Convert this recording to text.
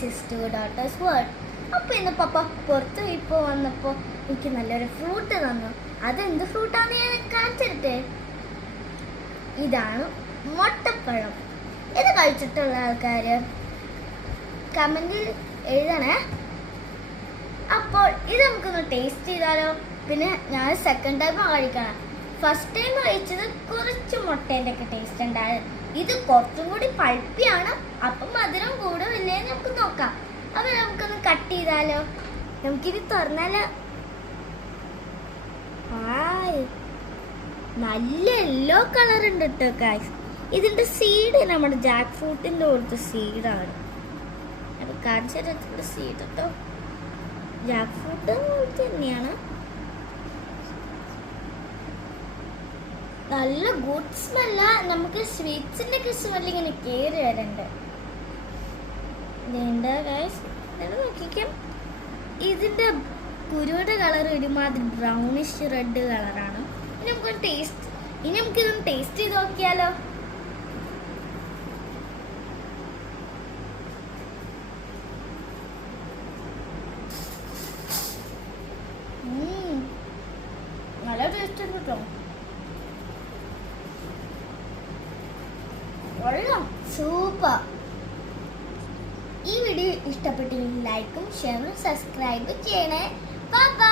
This is two daughters world. അപ്പോൾ ഇന്ന് പപ്പ പുറത്ത് ഇപ്പോൾ വന്നപ്പോൾ എനിക്ക് നല്ലൊരു ഫ്രൂട്ട് തന്നു. അതെന്ത് ഫ്രൂട്ടാന്ന് ഞാൻ കാണിച്ചിട്ടെ. ഇതാണ് മുട്ടപ്പഴം. ഇത് കഴിച്ചിട്ടുള്ള ആൾക്കാർ കമൻറ്റിൽ എഴുതണേ. അപ്പോൾ ഇത് നമുക്കൊന്ന് ടേസ്റ്റ് ചെയ്താലോ. പിന്നെ ഞാൻ സെക്കൻഡ് ടൈമാണ് കഴിക്കണം. ഫസ്റ്റ് ടൈം കഴിച്ചത് കുറച്ച് മുട്ടേൻ്റെ ഒക്കെ ടേസ്റ്റ് ഉണ്ടായിരുന്നു. ഇത് കുറച്ചും കൂടി പൾപ്പിയാണ്, അപ്പം മധുരം കൂടുമില്ലേ നമുക്ക് നോക്കാം. അപ്പോൾ നമുക്കൊന്ന് കട്ട് ചെയ്താലോ. നമുക്കിത് തുറന്നാലോ. നല്ല യെല്ലോ കളർ ഉണ്ട് കേട്ടോ ഗൈസ്. ഇതിൻ്റെ സീഡ് നമ്മുടെ ജാക്ക് ഫ്രൂട്ടിൻ്റെ കൊടുത്ത സീഡാണ്. അത് കാണിച്ചിട്ട് സീഡ് കേട്ടോ. ജാക്ക് ഫ്രൂട്ട് തന്നെയാണ്. നല്ല ഗുഡ് സ്മെല്ല. നമുക്ക് സ്വീറ്റ്സിൻ്റെ ഒക്കെ സ്മെല്ല് ഇങ്ങനെ കയറി വരുന്നുണ്ട്. ഇതെന്താ ഗൈസ്, നോക്കിക്കാം. ഇതിൻ്റെ കുരുയുടെ കളർ ഒരുമാതിരി ബ്രൗണിഷ് റെഡ് കളറാണ്. ഇനി നമുക്കിതൊന്ന് ടേസ്റ്റ് ചെയ്ത് നോക്കിയാലോ. നല്ല ടേസ്റ്റ് ഉണ്ട് കേട്ടോ. കൊള്ളാം, സൂപ്പർ. ഈ വീഡിയോ ഇഷ്ടപ്പെട്ടെങ്കിൽ ലൈക്കും ഷെയറും സബ്സ്ക്രൈബും ചെയ്യണേ. Bye bye.